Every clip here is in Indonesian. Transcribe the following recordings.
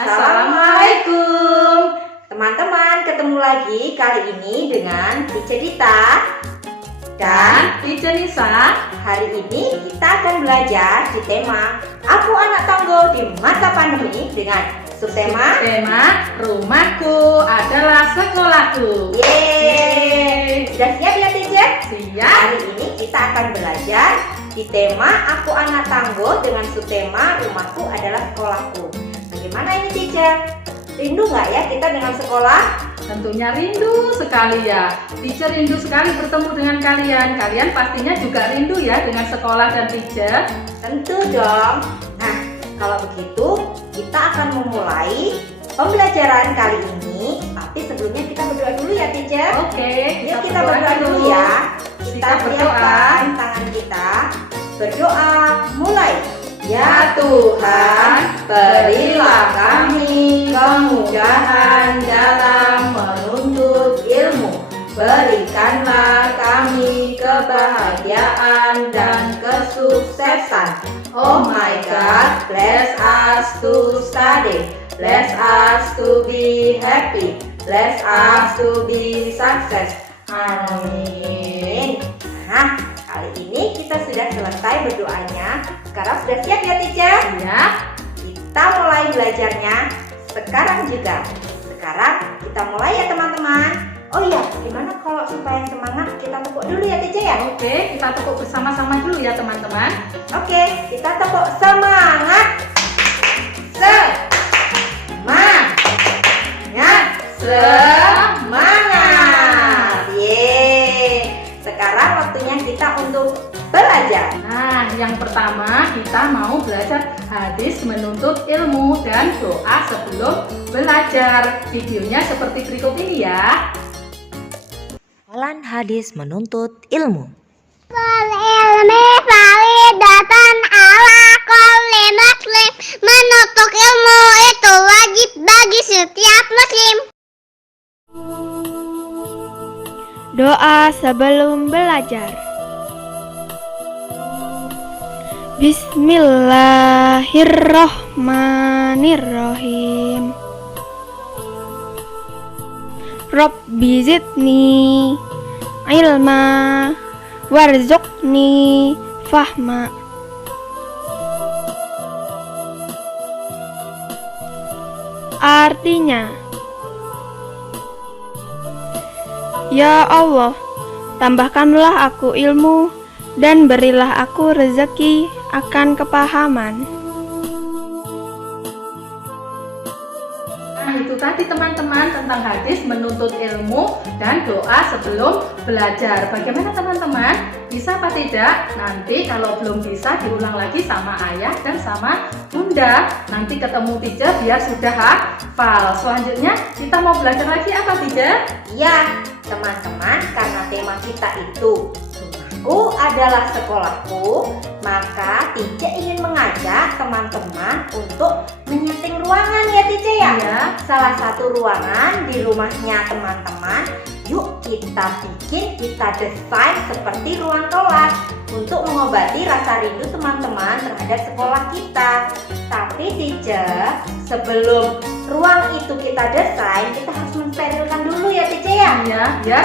Assalamualaikum. Teman-teman, ketemu lagi kali ini dengan Teacher Dita dan Teacher Nisa. Hari ini kita akan belajar di tema Aku Anak Tangguh di Masa Pandemi dengan subtema Rumahku adalah sekolahku. Yeay. Sudah siap ya Teacher? Siap. Hari ini kita akan belajar di tema Aku Anak Tangguh dengan subtema Rumahku adalah sekolahku. Bagaimana ini Teacher? Rindu nggak ya kita dengan sekolah? Tentunya rindu sekali ya. Teacher rindu sekali bertemu dengan kalian. Kalian pastinya juga rindu ya dengan sekolah dan teacher. Tentu dong. Nah, kalau begitu kita akan memulai pembelajaran kali ini. Tapi sebelumnya kita berdoa dulu ya Teacher. Oke, Yuk kita berdoa dulu ya. Kita siapkan tangan kita. Berdoa mulai. Ya Tuhan, berilah kami kemudahan dalam menuntut ilmu. Berikanlah kami kebahagiaan dan kesuksesan. Oh my God, bless us to study. Bless us to be happy. Bless us to be success. Amin. Nah, kali ini kita sudah selesai berdoanya. Sekarang sudah siap ya Teacher? Siap. Kita mulai belajarnya sekarang juga. Sekarang kita mulai ya teman-teman. Oh iya, gimana kalau supaya semangat kita tepuk dulu ya Teacher ya? Oke, kita tepuk bersama-sama dulu ya teman-teman. Oke, kita tepuk semangat. Semangat. Yeay. Sekarang waktunya kita untuk belajar. Nah, yang pertama kita mau belajar hadis menuntut ilmu dan doa sebelum belajar. Videonya seperti berikut ini ya. Hafalan hadis menuntut ilmu. Ilmi faridatan ala kulli muslim. Menuntut ilmu itu wajib bagi setiap muslim. Doa sebelum belajar. Bismillahirrahmanirrahim. Rabbi zidni ilma warzuqni fahma. Artinya, ya Allah, tambahkanlah aku ilmu dan berilah aku rezeki akan kepahaman. Nah, itu tadi teman-teman tentang hadis menuntut ilmu dan doa sebelum belajar. Bagaimana teman-teman? Bisa apa tidak? Nanti kalau belum bisa diulang lagi sama ayah dan sama bunda. Nanti ketemu teacher biar sudah hafal. Selanjutnya kita mau belajar lagi apa teacher? Iya, teman-teman, karena tema kita itu Rumahku adalah sekolahku, maka Teacher ingin mengajak teman-teman untuk menyeting ruangan ya Teacher ya. Iya. Salah satu ruangan di rumahnya teman-teman, yuk kita desain seperti ruang kelas untuk mengobati rasa rindu teman-teman terhadap sekolah kita. Tapi Teacher, sebelum ruang itu kita desain, kita harus mensterilkan dulu ya Teacher ya. Iya, biar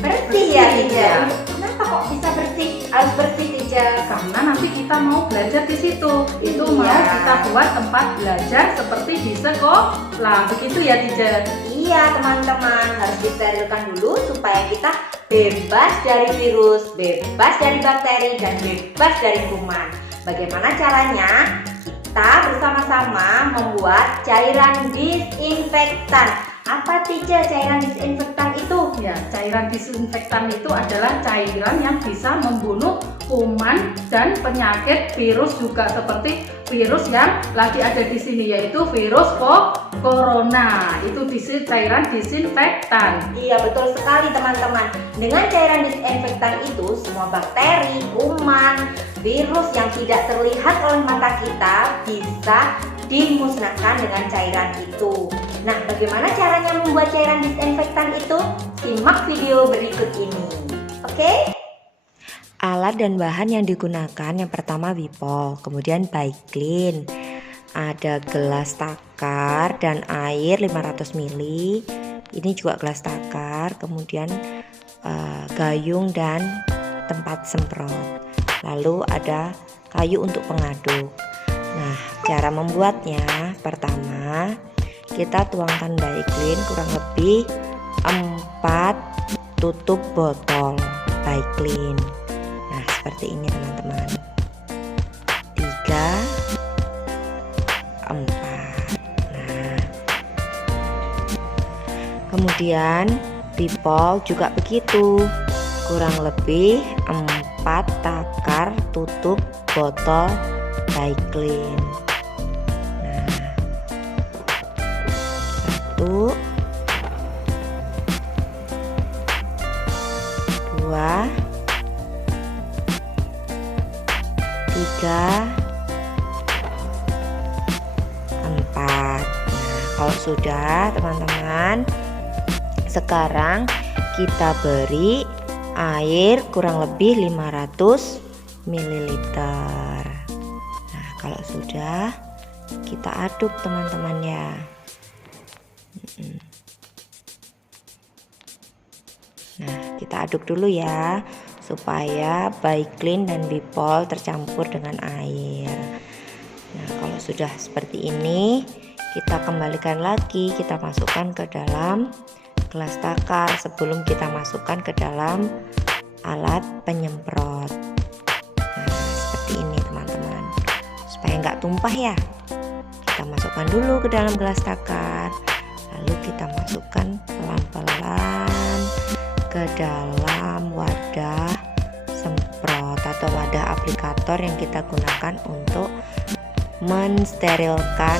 Bersih ya Teacher. Ya. Kenapa kok bisa bersih? Harus bersih Teacher. Karena nanti kita mau belajar di situ. Itu Iya. mau kita buat tempat belajar seperti di sekolah. Begitu ya teacher? Iya teman-teman, harus disterilkan dulu supaya kita bebas dari virus, bebas dari bakteri, dan bebas dari kuman. Bagaimana caranya? Kita bersama-sama membuat cairan disinfektan. Apa Teacher cairan disinfektan itu? Ya, cairan disinfektan itu adalah cairan yang bisa membunuh kuman dan penyakit virus juga seperti virus yang lagi ada di sini yaitu virus corona. Itu cairan disinfektan. Iya betul sekali teman-teman. Dengan cairan disinfektan itu semua bakteri, kuman, virus yang tidak terlihat oleh mata kita bisa dimusnahkan dengan cairan itu. Nah, bagaimana caranya membuat cairan disinfektan itu? Simak video berikut ini. Oke? Alat dan bahan yang digunakan yang pertama Wipol, kemudian Baiklin, ada gelas takar dan air 500 ml. Ini juga gelas takar, kemudian gayung dan tempat semprot. Lalu ada kayu untuk pengaduk. Nah, cara membuatnya, pertama kita tuangkan Baiklin kurang lebih 4 tutup botol Baiklin. Nah, seperti ini teman-teman. 3, 4. Nah, kemudian Bipol juga begitu, kurang lebih 4 takar tutup botol Baiklin. Nah, 1, 2, 3, 4. Nah, kalau sudah teman-teman, sekarang kita beri air kurang lebih 500 ml. Nah, kalau sudah, kita aduk teman-teman ya. Nah, kita aduk dulu ya, supaya Baiklin dan Bipol tercampur dengan air. Nah, kalau sudah seperti ini, kita kembalikan lagi, kita masukkan ke dalam gelas takar sebelum kita masukkan ke dalam alat penyemprot. Nah, seperti ini teman-teman, supaya nggak tumpah ya. Kita masukkan dulu ke dalam gelas takar, lalu kita masukkan pelan-pelan ke dalam wadah semprot atau wadah aplikator yang kita gunakan untuk mensterilkan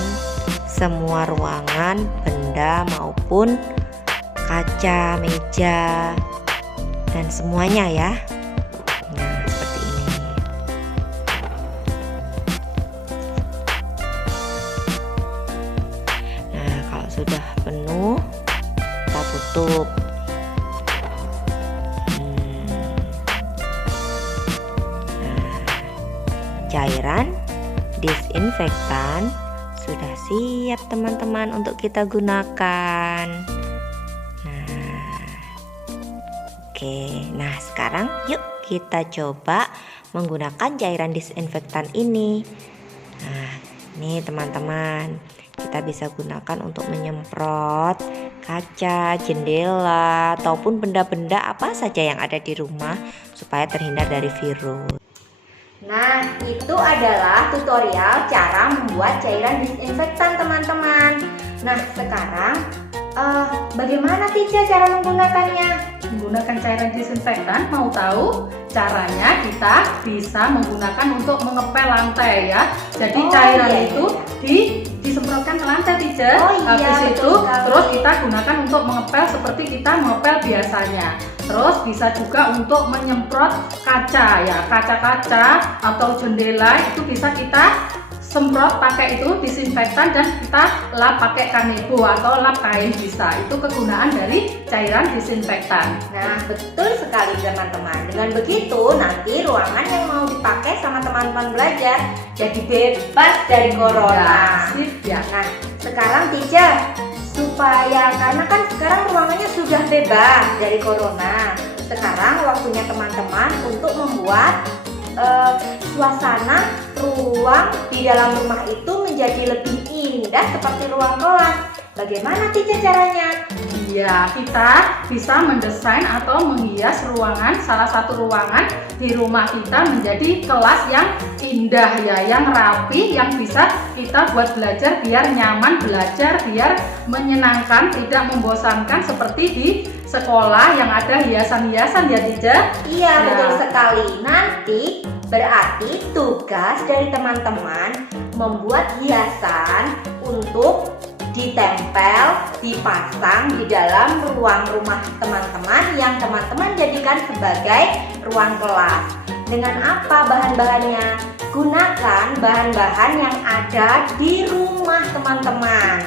semua ruangan, benda maupun kaca, meja, dan semuanya ya. Nah, seperti ini. Nah, kalau sudah penuh, kita tutup. Nah, cairan disinfektan sudah siap teman-teman untuk kita gunakan. Oke, nah sekarang yuk kita coba menggunakan cairan disinfektan ini. Nah, ini teman-teman, kita bisa gunakan untuk menyemprot kaca, jendela, ataupun benda-benda apa saja yang ada di rumah supaya terhindar dari virus. Nah, itu adalah tutorial cara membuat cairan disinfektan teman-teman. Nah, sekarang bagaimana Tica cara menggunakannya? Menggunakan cairan disinfektan, mau tahu caranya? Kita bisa menggunakan untuk mengepel lantai ya. Jadi cairan iya, itu disemprotkan ke lantai Tica. Oh iya, Habis itu betul sekali. terus kita gunakan untuk mengepel seperti kita mengepel biasanya. Terus bisa juga untuk menyemprot kaca ya, kaca-kaca atau jendela itu bisa kita semprot pakai itu disinfektan dan kita lap pakai kanebo atau lap kain bisa. Itu kegunaan dari cairan disinfektan. Nah, betul sekali teman-teman. Dengan begitu nanti ruangan yang mau dipakai sama teman-teman belajar jadi bebas dari corona. Sip ya. Nah, sekarang Tica, supaya karena kan sekarang ruangannya sudah bebas dari corona. Sekarang waktunya teman-teman untuk membuat suasana ruang di dalam rumah itu menjadi lebih indah seperti ruang kelas. Bagaimana Tica caranya? Ya, kita bisa mendesain atau menghias ruangan, salah satu ruangan di rumah kita menjadi kelas yang indah ya, yang rapi, yang bisa kita buat belajar biar nyaman belajar, biar menyenangkan, tidak membosankan seperti di sekolah yang ada hiasan-hiasan ya Tica? Iya, Ya. betul sekali. Nanti berarti tugas dari teman-teman membuat hiasan untuk ditempel, dipasang di dalam ruang rumah teman-teman yang teman-teman jadikan sebagai ruang kelas. Dengan apa bahan-bahannya? Gunakan bahan-bahan yang ada di rumah teman-teman.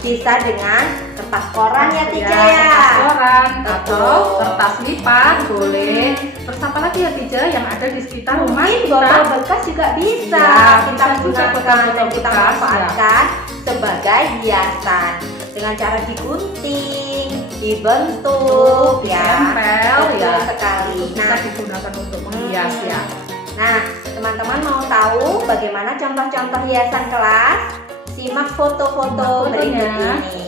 Bisa dengan kertas koran ya teacher ya. Kertas koran atau Betul. kertas lipat boleh. Terus apa lagi ya teacher yang ada di sekitar rumah Mungkin kita? botol bekas juga bisa Iya, kita bisa juga gunakan botol-botol dan kita bekas, manfaatkan sebagai hiasan dengan cara digunting, dibentuk, Ditempel, betul ya. sekali. Itu bisa digunakan untuk menghias ya. Nah, teman-teman mau tahu bagaimana contoh-contoh hiasan kelas? Simak foto-foto Simak berikut fotonya. ini.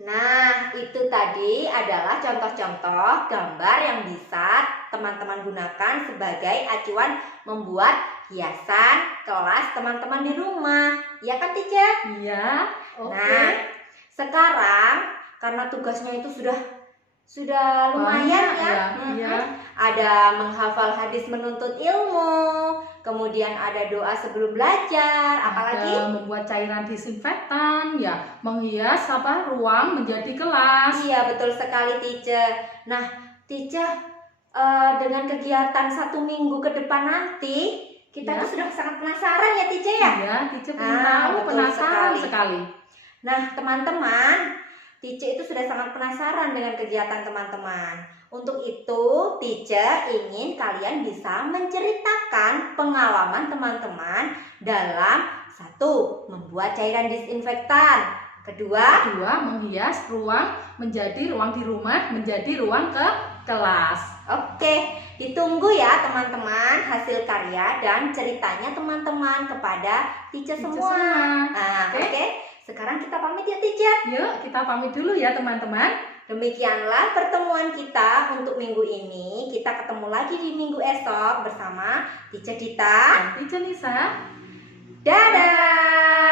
Nah, itu tadi adalah contoh-contoh gambar yang bisa teman-teman gunakan sebagai acuan membuat hiasan kelas teman-teman di rumah. Ya kan, teacher? Iya, oke. Nah, sekarang karena tugasnya itu sudah lumayan Banyak ya. iya. Ada menghafal hadis menuntut ilmu, kemudian ada doa sebelum belajar, apalagi Ada membuat cairan disinfektan, ya, menghias ruang menjadi kelas. iya betul sekali teacher. Nah, teacher dengan kegiatan 1 minggu ke depan nanti kita Ya. tuh sudah sangat penasaran ya teacher ya. Iya, teacher pengen Ah, tahu, betul penasaran sekali. sekali. Nah, teman-teman, teacher itu sudah sangat penasaran dengan kegiatan teman-teman. Untuk itu, teacher ingin kalian bisa menceritakan pengalaman teman-teman dalam 1. Membuat cairan disinfektan. Kedua, Menghias ruang di rumah menjadi ruang ke kelas. oke, ditunggu ya teman-teman hasil karya dan ceritanya teman-teman kepada teacher Teacher semua. semua. Nah, Oke. oke. Sekarang kita pamit ya teacher. Yuk, kita pamit dulu ya teman-teman. Demikianlah pertemuan kita untuk minggu ini. Kita ketemu lagi di minggu esok bersama teacher Dita. Dan teacher Nisa. Dadah.